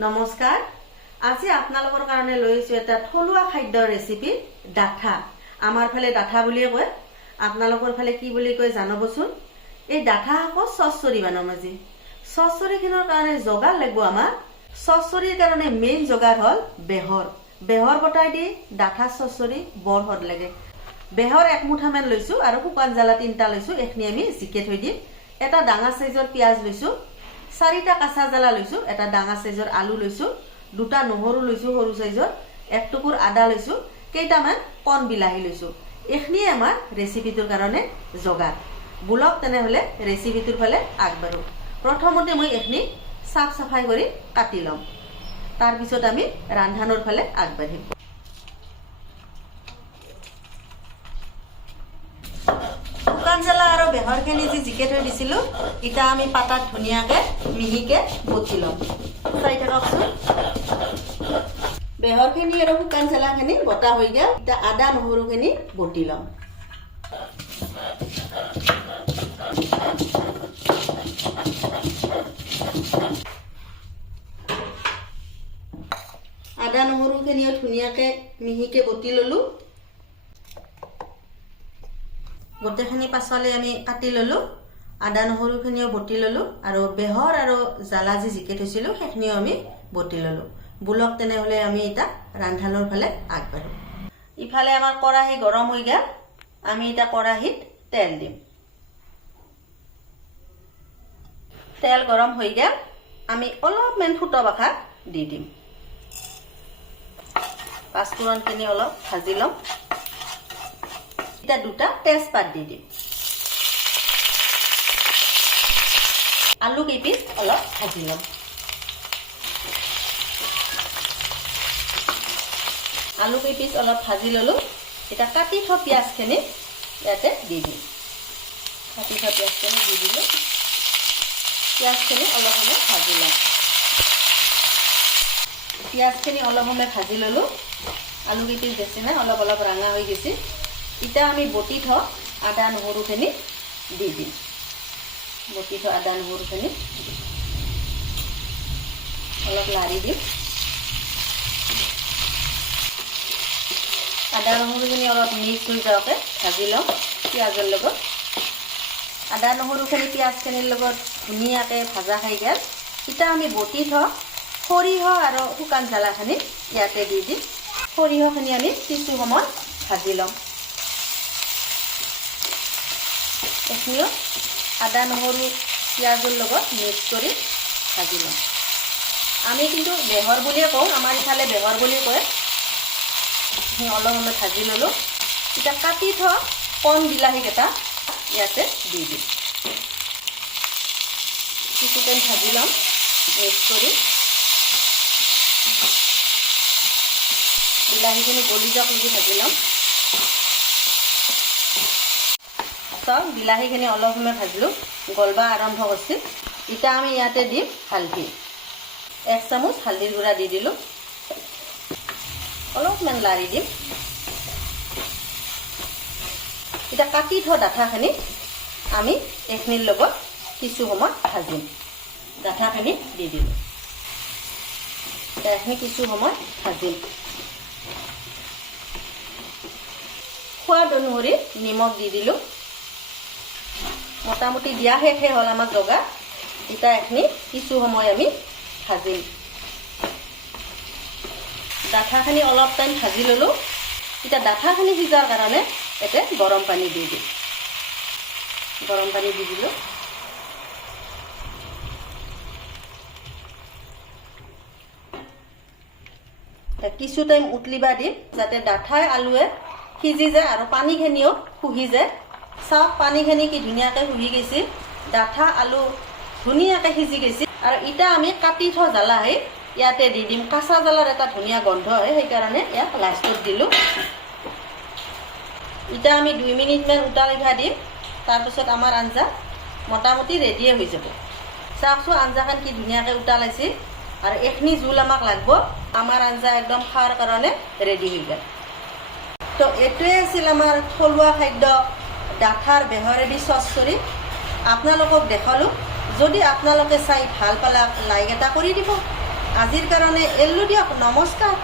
নমস্কাৰ আজি আপোনালোকৰ কাৰণে লৈছো এটা থলুৱা খাদ্যৰ ৰেচিপি ডাঠা আমাৰ ফালে ডাঠা বুলিয়ে কয় আপোনালোকৰ ফালে কি বুলি কয় জানবচোন এই ডাঠা আকৌ সচৰি বানমাজি সচৰিখনৰ কাৰণে জগাৰ লাগিব আমাৰ সচৰিৰ কাৰণে মেইন জগাৰ হল বেহৰ বটাই দি ডাঠা সচৰি বৰ হদ লাগে বেহৰ এক মুঠামান লৈছো আৰু শুকান জ্বালা তিনটা লৈছো এখনি আমি জিকে থৈ দিম এটা ডাঙৰ সাইজৰ পিয়াজ লৈছো 4টা কাঁচা জ্বালা লৈছো এটা ডাঙৰ সাইজৰ আলু লৈছো দুটা নহৰু লৈছো সৰু সাইজৰ এক টুকুৰ আদা লৈছো কেইটামান কণ বিলাহী লৈছো এখনি আমাৰ ৰেচিপিটোৰ কাৰণে জগাৰ বুলক তেনে হলে ৰেচিপিটোৰ ফালে আগবাঢ়ো প্ৰথমতে মই এখনি সাফ সাফাই কৰি কাটি লম তাৰ পিছত আমি ৰান্ধানৰ ফালে আগবাঢ়িম শুকান জ্বালা আৰু বেহৰখিনি যে জিকে থৈ দিছিলো এটা আমি পাতাত ধুনীয়াকে মিহিকে বটি লম চাই থাককচোন বেহৰখিনি আৰু শুকান জ্বালাখিনি বটা হৈ গেল এটা আদা নহৰুখিনি বটি লম আদা নহৰুখিনিও ধুনীয়াকে মিহিকে বটি ললো গোটেইখিনি পাছলে আমি কাটি ললো আদা নহৰুখিনিও বটি ললো আৰু বেহৰ আৰু জ্বালা যে জিকে থৈছিলো সেইখিনিও আমি বটি ললো বুলক তেনে হলে আমি এটা ৰান্ধানৰ ফালে আগবাঢ়ো ইফালে আমাৰ কৰাহী গৰম হৈ গেল আমি এটা কৰাহীত তেল দিম তেল গৰম হৈ গেল আমি অলপমান ফুটা বাখা দি দিম পাঁচফোৰণখিনি অলপ ভাজি লম এটা দুটা তেজপাত দি দিম আলু কেইপিচ অলপ ভাজি লম আলু কেইপিচ অলপ ভাজি ললো এটা কাটি থোৱা পিয়াজখিনি ইয়াতে দি দিম কাটি থোৱা পিয়াজখিনি দি দিলো পিয়াজখিনি অলপ সময় ভাজি লম পিয়াজখিনি অলপ সময় ভাজি ললো আলু কেইপিচ বেছি নাই অলপ অলপ ৰঙা হৈ গৈছে ইটা আমি বটি থোৱা আদা নহৰুখিনি দি দিম বটি থোৱা আদা নহৰুখিনি অলপ লাৰি দিম আদা নহৰুখিনি অলপ মিক্স হৈ যাওঁকে ভাজি লম পিঁয়াজৰ লগত আদা নহৰুখিনি পিঁয়াজখিনিৰ লগত ধুনীয়াকৈ ভাজা খাই গেল ইটা আমি বটি থোৱা সৰিয়হ আৰু শুকান জ্বালাখিনি ইয়াতে দি দিম সৰিয়হখিনি আমি কিছু সময় ভাজি লম এখনিও আদা নহৰু পিঁয়াজৰ লগত মিক্স কৰি ভাজি লম আমি কিন্তু বেহৰ বুলিয়ে কওঁ আমাৰ ইফালে বেহৰ বুলি কয় অলপ সময় ভাজি ললো এতিয়া কাটি থোৱা কণ বিলাহীকেইটা ইয়াতে দি দিম কিছু টাইম ভাজি লম মিক্স কৰি বিলাহীখিনি গলি যাওক বুলি ভাজি লম সব বিলাহীখিনি অলপ সময় ভাজিলো গলবা আৰম্ভ কৰিছে এতিয়া আমি ইয়াতে দিম হালধি 1 চামুচ হালধিৰ গুড়া দি দিলো অলপমান লাৰি দিম এতিয়া কাটি থোৱা ডাঠাখিনি আমি এইখিনিৰ লগত কিছু সময় ভাজিম ডাঠাখিনি দি দিলো এইখিনি কিছু সময় ভাজিম সোৱাদ অনুসৰি নিমখ দি দিলো মোটামুটি দিয়া শেষে হল আমাৰ জগা এতিয়া এখিনি কিছু সময় আমি ভাজিম ডাঠাখিনি অলপ টাইম ভাজি ললো এতিয়া ডাঠাখিনি সিজাৰ কাৰণে এতে গৰম পানী দি দিম গৰম পানী দি দিলো কিছু টাইম উতলিবা দিম যাতে ডাঠাই আলুৱে সিজি যায় আৰু পানীখিনিও শুহি যায় চাওক পানীখিনি কি ধুনীয়াকৈ শুহি গৈছে ডাঠা আলু ধুনীয়াকৈ সিজি গৈছে আৰু ইটা আমি কাটি থোৱা জ্বালাহে ইয়াতে দি দিম কাঁচা জ্বালাৰ এটা ধুনীয়া গন্ধ হয় সেইকাৰণে ইয়াক লাষ্টত দিলো ইটা আমি 2 মিনিটমান উতালিবা দিম তাৰপিছত আমাৰ আঞ্জা মোটামুটি ৰেডিয়ে হৈ যাব চাওকচোন আঞ্জাখন কি ধুনীয়াকৈ উতালাইছে আৰু এখনি জোল আমাক লাগিব আমাৰ আঞ্জা একদম খাৱাৰ কাৰণে ৰেডি হৈ গ'ল তো এইটোৱে আছিল আমাৰ থলুৱা খাদ্য ডাঠাৰ বেহৰেদি চচৰি আপোনালোকক দেখালো যদি আপোনালোকে চাই ভাল পালে লাইক এটা কৰি দিব আজিৰ কাৰণে এৰিলোঁ দিয়ক, নমস্কাৰ।